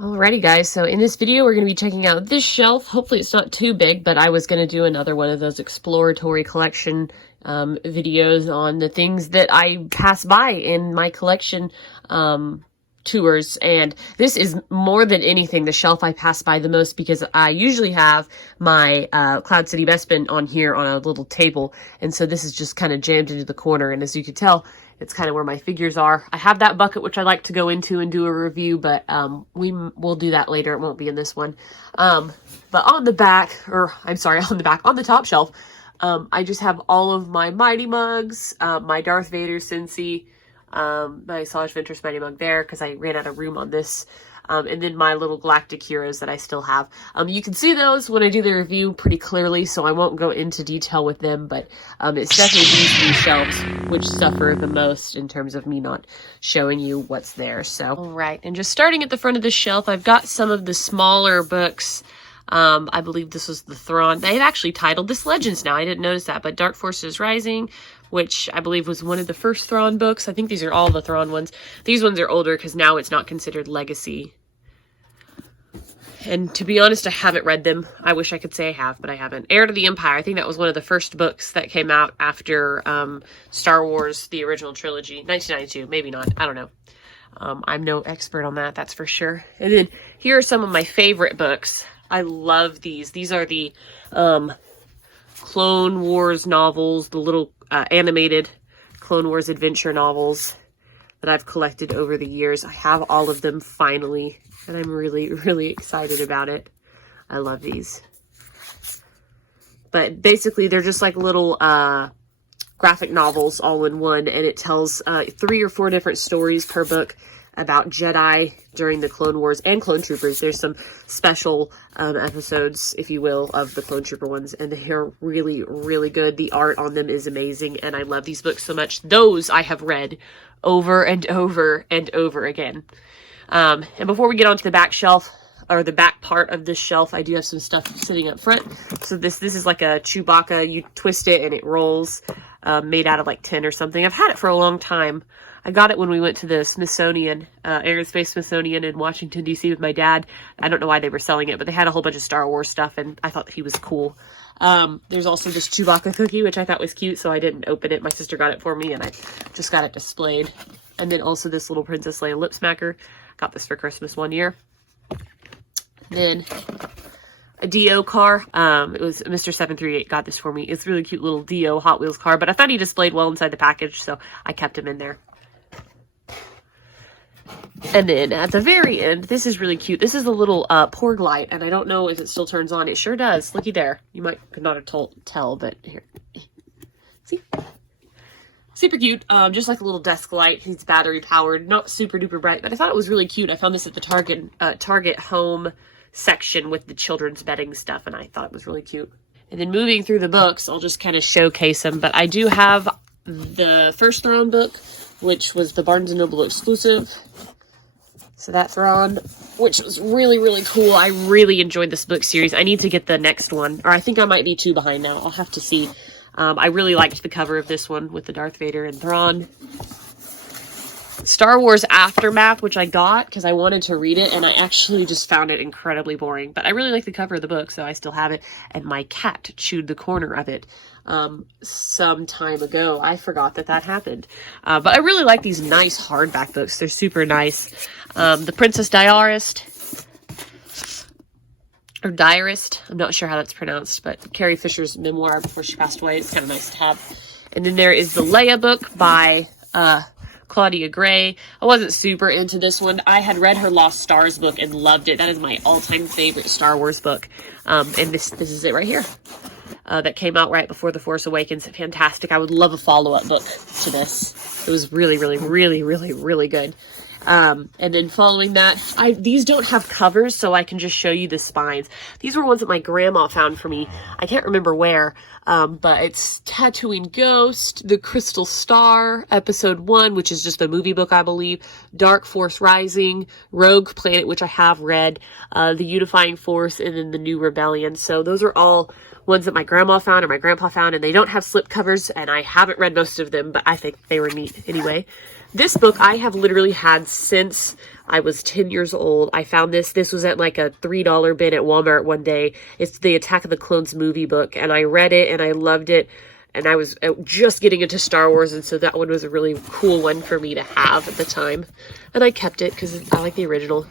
Alrighty guys, so in this video we're going to be checking out this shelf. Hopefully it's not too big, but I was going to do another one of those exploratory collection videos on the things that I pass by in my collection tours, and this is more than anything the shelf I pass by the most because I usually have my Cloud City Bespin on here on a little table, and so this is just kind of jammed into the corner, and as you can tell, it's kind of where my figures are. I have that bucket, which I like to go into and do a review, but we'll do that later. It won't be in this one. But on the back, on the top shelf, I just have all of my Mighty Mugs, my Darth Vader Cincy, my Solage Ventress Mighty Mug there, because I ran out of room on this. And then my little Galactic Heroes that I still have. You can see those when I do the review pretty clearly, so I won't go into detail with them, but it's definitely these three shelves which suffer the most in terms of me not showing you what's there. So, alright, and just starting at the front of the shelf, I've got some of the smaller books. I believe this was the Thrawn. They've actually titled this Legends now. I didn't notice that, but Dark Forces Rising, which I believe was one of the first Thrawn books. I think these are all the Thrawn ones. These ones are older because now it's not considered Legacy. And to be honest, I haven't read them. I wish I could say I have, but I haven't. Heir to the Empire, I think that was one of the first books that came out after Star Wars, the original trilogy. 1992, maybe not. I don't know. I'm no expert on that, that's for sure. And then here are some of my favorite books. I love these. These are the Clone Wars novels, the little animated Clone Wars adventure novels that I've collected over the years. I have all of them finally, and I'm really, really excited about it. I love these. But basically, they're just like little graphic novels all in one, and it tells 3 or 4 different stories per book about Jedi during the Clone Wars and Clone Troopers. There's some special episodes, if you will, of the Clone Trooper ones, and they're really, really good. The art on them is amazing, and I love these books so much. Those I have read over and over and over again. And before we get onto the back shelf, or the back part of this shelf, I do have some stuff sitting up front. So this is like a Chewbacca. You twist it and it rolls, made out of like tin or something. I've had it for a long time. I got it when we went to the Smithsonian, Air and Space Smithsonian in Washington, D.C. with my dad. I don't know why they were selling it, but they had a whole bunch of Star Wars stuff, and I thought that he was cool. There's also this Chewbacca cookie, which I thought was cute, so I didn't open it. My sister got it for me, and I just got it displayed. And then also this little Princess Leia lip smacker. Got this for Christmas one year. Then a Dio car. It was JediMaster738 got this for me. It's a really cute little Dio Hot Wheels car, but I thought he displayed well inside the package, so I kept him in there. And then at the very end, this is really cute. This is a little Porg light, and I don't know if it still turns on. It sure does. Looky there. You could not have tell, but here. See? Super cute. Just like a little desk light. It's battery powered. Not super duper bright, but I thought it was really cute. I found this at the Target home section with the children's bedding stuff, and I thought it was really cute. And then moving through the books, I'll just kind of showcase them, but I do have the first Thrawn book, which was the Barnes & Noble exclusive. So that Thrawn, which was really, really cool. I really enjoyed this book series. I need to get the next one, or I think I might be 2 behind now. I'll have to see. I really liked the cover of this one with the Darth Vader and Thrawn. Star Wars Aftermath, which I got because I wanted to read it, and I actually just found it incredibly boring. But I really like the cover of the book, so I still have it. And my cat chewed the corner of it some time ago. I forgot that happened. But I really like these nice hardback books. They're super nice. The Princess Diarist, or Diarist. I'm not sure how that's pronounced, but Carrie Fisher's memoir before she passed away. It's kind of nice to have. And then there is the Leia book by Claudia Gray. I wasn't super into this one. I had read her Lost Stars book and loved it. That is my all-time favorite Star Wars book. And this is it right here. That came out right before The Force Awakens. Fantastic. I would love a follow-up book to this. It was really, really, really, really, really good. And then following that, these don't have covers, so I can just show you the spines. These were ones that my grandma found for me. I can't remember where, but it's Tatooine Ghost, The Crystal Star, Episode 1, which is just a movie book, I believe, Dark Force Rising, Rogue Planet, which I have read, The Unifying Force, and then The New Rebellion. So those are all ones that my grandma found or my grandpa found, and they don't have slip covers, and I haven't read most of them, but I think they were neat anyway. This book I have literally had since I was 10 years old. I found this. This was at like a $3 bin at Walmart one day. It's the Attack of the Clones movie book, and I read it and I loved it. And I was just getting into Star Wars, and so that one was a really cool one for me to have at the time. And I kept it because I like the original.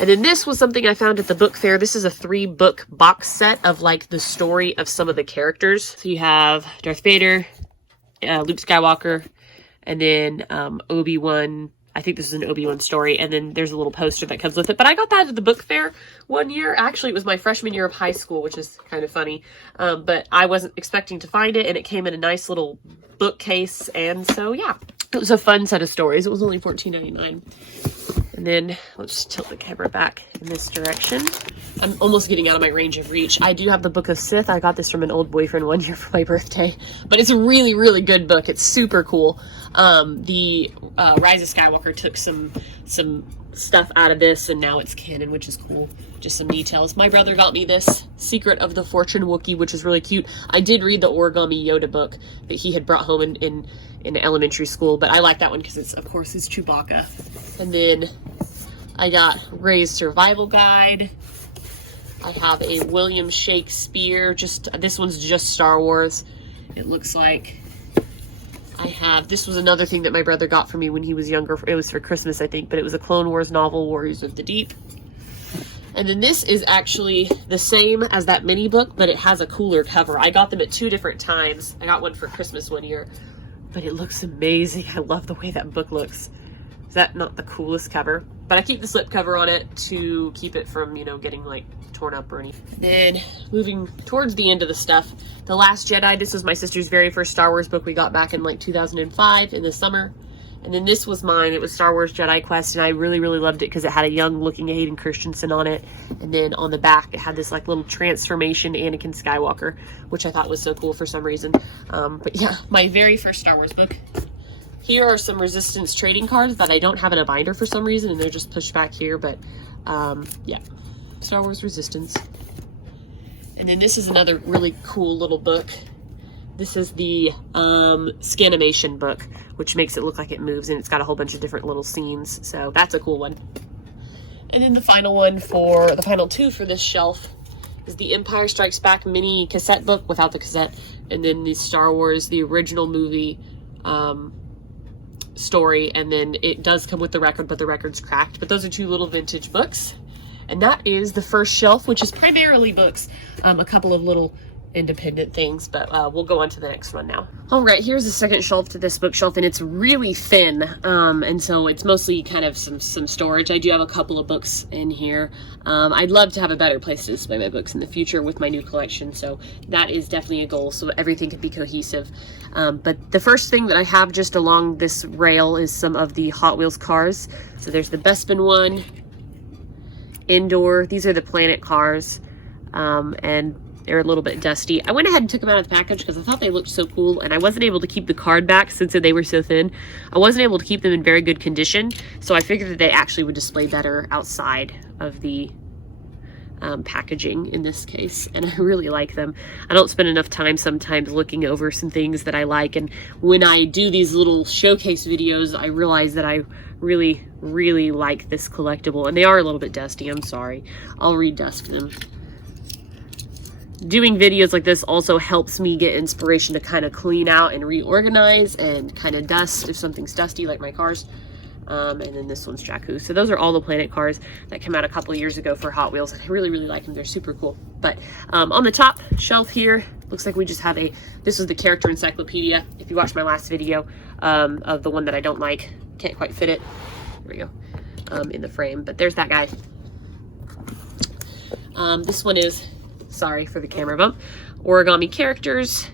And then this was something I found at the book fair. This is a 3-book box set of like the story of some of the characters. So you have Darth Vader, Luke Skywalker, and then Obi-Wan. I think this is an Obi-Wan story, and then there's a little poster that comes with it. But I got that at the book fair one year. Actually, it was my freshman year of high school, which is kind of funny. But I wasn't expecting to find it, and it came in a nice little bookcase. And so, yeah, it was a fun set of stories. It was only $14.99. And then let's tilt the camera back in this direction. I'm almost getting out of my range of reach. I do have the Book of Sith. I got this from an old boyfriend one year for my birthday, but it's a really, really good book. It's super cool. The Rise of Skywalker took some stuff out of this, and now it's canon, which is cool. Just some details. My brother got me this Secret of the Fortune Wookiee, which is really cute. I did read the Origami Yoda book that he had brought home in elementary school, but I like that one because it's, of course, it's Chewbacca. And then I got Rey's Survival Guide. I have a William Shakespeare, this one's just Star Wars, it looks like. I have, this was another thing that my brother got for me when he was younger. It was for Christmas, I think, but it was a Clone Wars novel, Warriors of the Deep. And then this is actually the same as that mini book, but it has a cooler cover. I got them at 2 different times. I got one for Christmas one year, but it looks amazing. I love the way that book looks. Is that not the coolest cover? But I keep the slip cover on it to keep it from, you know, getting like torn up or anything. Then moving towards the end of the stuff, The Last Jedi. This was my sister's very first Star Wars book we got back in like 2005 in the summer. And then this was mine. It was Star Wars Jedi Quest, and I really, really loved it because it had a young-looking Hayden Christensen on it. And then on the back, it had this like little transformation Anakin Skywalker, which I thought was so cool for some reason. But yeah, my very first Star Wars book. Here are some Resistance trading cards that I don't have in a binder for some reason, and they're just pushed back here. But yeah, Star Wars Resistance. And then this is another really cool little book. This is the Scanimation book, which makes it look like it moves, and it's got a whole bunch of different little scenes. So that's a cool one. And then the final one for the final 2 for this shelf is the Empire Strikes Back mini cassette book without the cassette, and then the Star Wars, the original movie story. And then it does come with the record, but the record's cracked. But those are 2 little vintage books. And that is the first shelf, which is primarily books, a couple of little independent things, but we'll go on to the next one now. All right, here's the second shelf to this bookshelf, and it's really thin, and so it's mostly kind of some storage. I do have a couple of books in here. I'd love to have a better place to display my books in the future with my new collection, so that is definitely a goal, so everything can be cohesive. But the first thing that I have just along this rail is some of the Hot Wheels cars. So there's the Bespin one, Indoor. These are the Planet cars, and they're a little bit dusty. I went ahead and took them out of the package because I thought they looked so cool, and I wasn't able to keep the card back since they were so thin. I wasn't able to keep them in very good condition, so I figured that they actually would display better outside of the packaging in this case, and I really like them. I don't spend enough time sometimes looking over some things that I like, and when I do these little showcase videos, I realize that I really, really like this collectible, and they are a little bit dusty. I'm sorry. I'll redust them. Doing videos like this also helps me get inspiration to kind of clean out and reorganize and kind of dust if something's dusty, like my cars. And then this one's Jakku. So those are all the Planet cars that came out a couple years ago for Hot Wheels. I really, really like them. They're super cool. But on the top shelf here, looks like we just have this is the character encyclopedia. If you watched my last video of the one that I don't like, can't quite fit it. There we go, in the frame. But there's that guy. This one is, sorry for the camera bump, Origami Characters.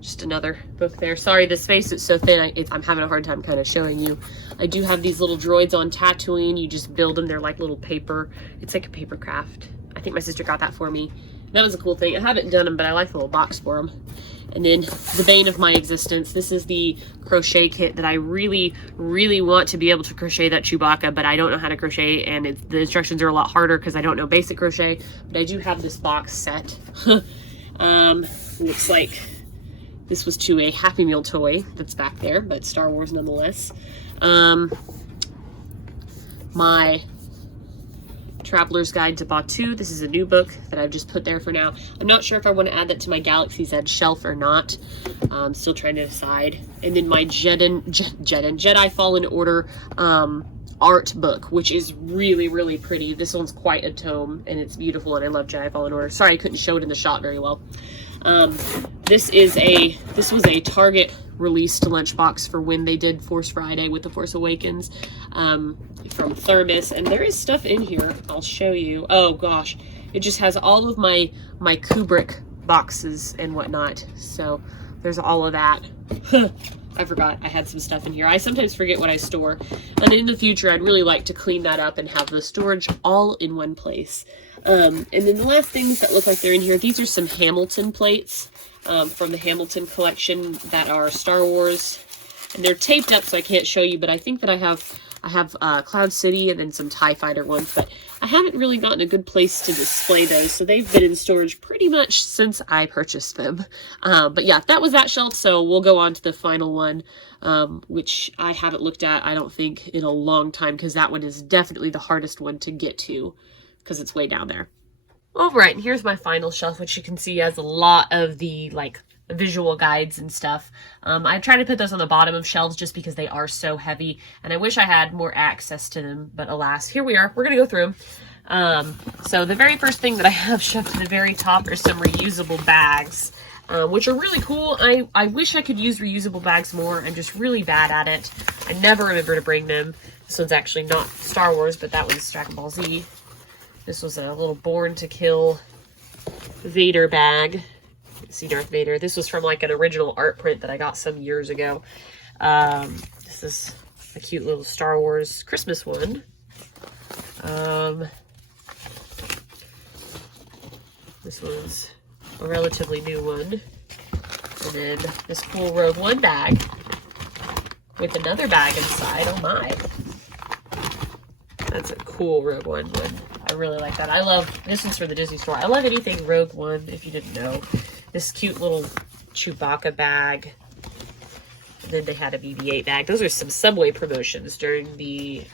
Just another book there. Sorry, the space is so thin. I'm having a hard time kind of showing you. I do have these little droids on Tatooine. You just build them. They're like little paper. It's like a paper craft. I think my sister got that for me. That was a cool thing. I haven't done them, but I like the little box for them. And then the bane of my existence. This is the crochet kit that I really, really want to be able to crochet that Chewbacca, but I don't know how to crochet, and the instructions are a lot harder because I don't know basic crochet. But I do have this box set. Looks like this was to a Happy Meal toy that's back there, but Star Wars nonetheless. my Traveler's Guide to Batu. This is a new book that I've just put there for now. I'm not sure if I want to add that to my Galaxy's Edge shelf or not. I'm still trying to decide. And then my Jedi Fallen Order art book, which is really, really pretty. This one's quite a tome, and it's beautiful, and I love Jedi Fallen Order. Sorry I couldn't show it in the shot very well. This was a Target released lunchbox for when they did Force Friday with The Force Awakens, from Thermos, and there is stuff in here. I'll show you. Oh gosh, it just has all of my Kubrick boxes and whatnot, so there's all of that. I forgot I had some stuff in here. I sometimes forget what I store, and in the future I'd really like to clean that up and have the storage all in one place. And then the last things that look like they're in here, these are some Hamilton plates from the Hamilton collection that are Star Wars, and they're taped up so I can't show you, but I think that I have Cloud City and then some TIE Fighter ones, but I haven't really gotten a good place to display those, so they've been in storage pretty much since I purchased them. But yeah, that was that shelf, so we'll go on to the final one, which I haven't looked at, I don't think, in a long time, because that one is definitely the hardest one to get to, because it's way down there. Alright, and here's my final shelf, which you can see has a lot of the, like, visual guides and stuff. I try to put those on the bottom of shelves just because they are so heavy, and I wish I had more access to them, but alas, here we are. We're gonna go through them. So the very first thing that I have shoved to the very top are some reusable bags, which are really cool. I wish I could use reusable bags more. I'm just really bad at it. I never remember to bring them. This one's actually not Star Wars, but that one's Dragon Ball Z. This was a little Born to Kill Vader bag. See Darth Vader. This was from like an original art print that I got some years ago. This is a cute little Star Wars Christmas one. This one's a relatively new one. And then this cool Rogue One bag with another bag inside. Oh my. That's a cool Rogue One one. I really like that. I love, this one's from the Disney store. I love anything Rogue One, if you didn't know. This cute little Chewbacca bag. And then they had a BB-8 bag. Those are some Subway promotions during the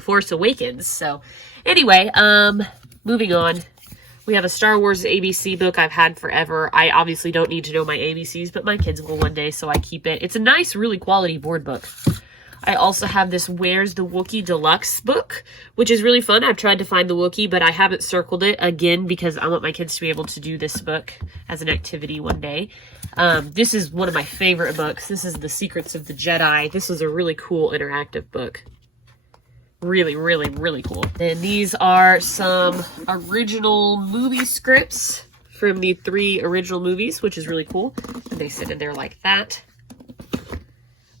Force Awakens. So anyway, moving on. We have a Star Wars ABC book I've had forever. I obviously don't need to know my ABCs, but my kids will one day, so I keep it. It's a nice, really quality board book. I also have this Where's the Wookiee Deluxe book, which is really fun. I've tried to find the Wookiee, but I haven't circled it again because I want my kids to be able to do this book as an activity one day. This is one of my favorite books. This is The Secrets of the Jedi. This is a really cool interactive book. Really, really, really cool. And these are some original movie scripts from the 3 original movies, which is really cool. And they sit in there like that.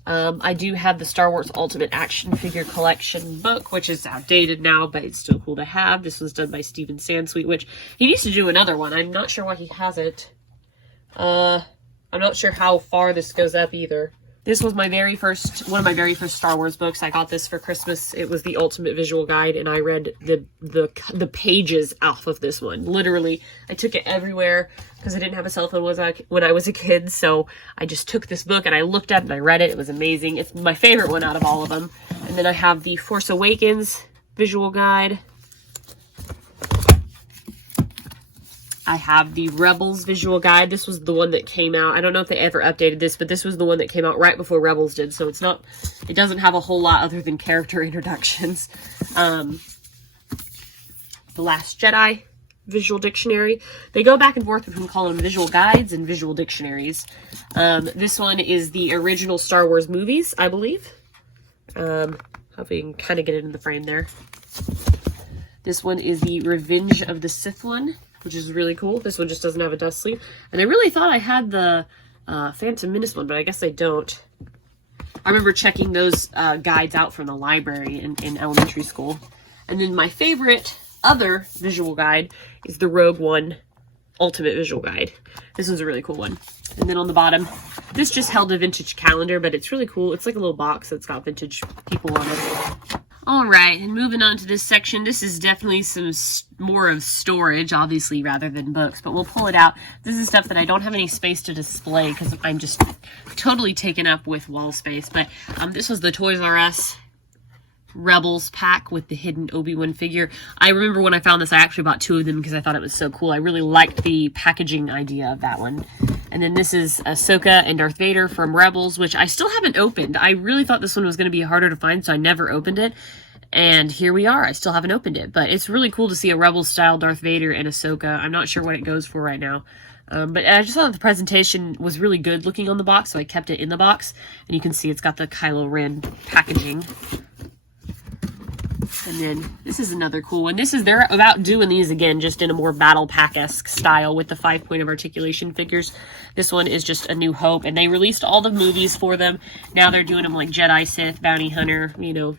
I do have the Star Wars Ultimate Action Figure Collection book, which is outdated now, but it's still cool to have. This was done by Steven Sansweet, which he needs to do another one. I'm not sure why he hasn't. I'm not sure how far this goes up either. This was my very first, one of my very first Star Wars books. I got this for Christmas. It was the Ultimate Visual Guide, and I read the pages off of this one. Literally, I took it everywhere because I didn't have a cell phone when I was a kid. So I just took this book and I looked at it and I read it. It was amazing. It's my favorite one out of all of them. And then I have the Force Awakens Visual Guide. I have the Rebels Visual Guide. This was the one that came out. I don't know if they ever updated this, but this was the one that came out right before Rebels did. So it's not, it doesn't have a whole lot other than character introductions. The Last Jedi Visual Dictionary. They go back and forth between calling them visual guides and visual dictionaries. This one is the original Star Wars movies, I believe. Hope you can kind of get it in the frame there. This one is the Revenge of the Sith one, which is really cool. This one just doesn't have a dust sleeve. And I really thought I had the Phantom Menace one, but I guess I don't. I remember checking those guides out from the library in elementary school. And then my favorite other visual guide is the Rogue One Ultimate Visual Guide. This one's a really cool one. And then on the bottom, this just held a vintage calendar, but it's really cool. It's like a little box that's got vintage people on it. Alright, and moving on to this section, this is definitely some more of storage, obviously, rather than books, but we'll pull it out. This is stuff that I don't have any space to display because I'm just totally taken up with wall space, but this was the Toys R Us Rebels pack with the hidden Obi-Wan figure. I remember when I found this, I actually bought 2 of them because I thought it was so cool. I really liked the packaging idea of that one. And then this is Ahsoka and Darth Vader from Rebels, which I still haven't opened. I really thought this one was going to be harder to find, so I never opened it. And here we are. I still haven't opened it, but it's really cool to see a Rebels-style Darth Vader and Ahsoka. I'm not sure what it goes for right now. But I just thought the presentation was really good looking on the box, so I kept it in the box. And you can see it's got the Kylo Ren packaging. And then this is another cool one. They're about doing these again, just in a more battle pack-esque style with the 5-point of articulation figures. This one is just A New Hope, and they released all the movies for them. Now they're doing them like Jedi, Sith, Bounty Hunter, you know,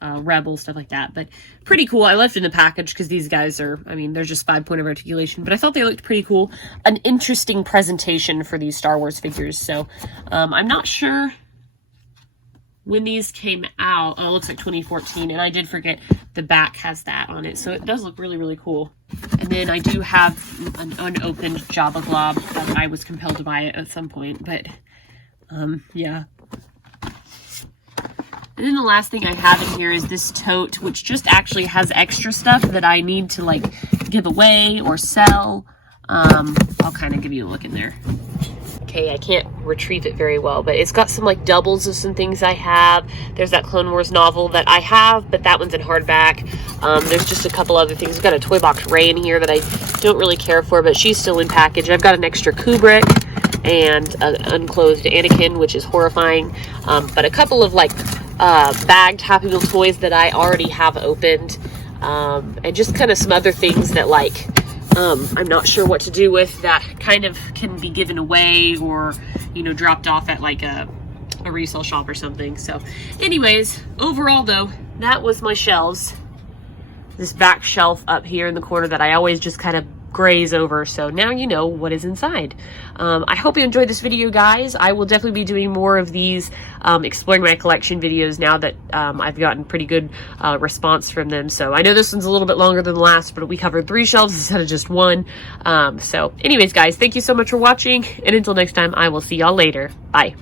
Rebel, stuff like that. But pretty cool. I left in the package because these guys are, I mean, they're just 5-point of articulation, but I thought they looked pretty cool. An interesting presentation for these Star Wars figures. So I'm not sure when these came out. Oh, it looks like 2014, and I did forget the back has that on it, so it does look really, really cool. And then I do have an unopened Jabba Glob that I was compelled to buy it at some point, but yeah. And then the last thing I have in here is this tote, which just actually has extra stuff that I need to like give away or sell. I'll kind of give you a look in there. Okay, I can't retrieve it very well, but it's got some like doubles of some things I have. There's that Clone Wars novel that I have, but that one's in hardback. There's just a couple other things. I've got a Toy Box Ray in here that I don't really care for, but she's still in package. I've got an extra Kubrick and an unclosed Anakin, which is horrifying. But a couple of like bagged Happy Meal toys that I already have opened, and just kind of some other things that like I'm not sure what to do with that kind of can be given away or, you know, dropped off at like a resale shop or something. So anyways, overall though, that was my shelves. This back shelf up here in the corner that I always just kind of graze over, so now you know what is inside. I hope you enjoyed this video, guys. I will definitely be doing more of these exploring my collection videos now that I've gotten pretty good response from them. So I know this one's a little bit longer than the last, but we covered 3 shelves instead of just 1. So anyways, guys, thank you so much for watching, and until next time, I will see y'all later. Bye.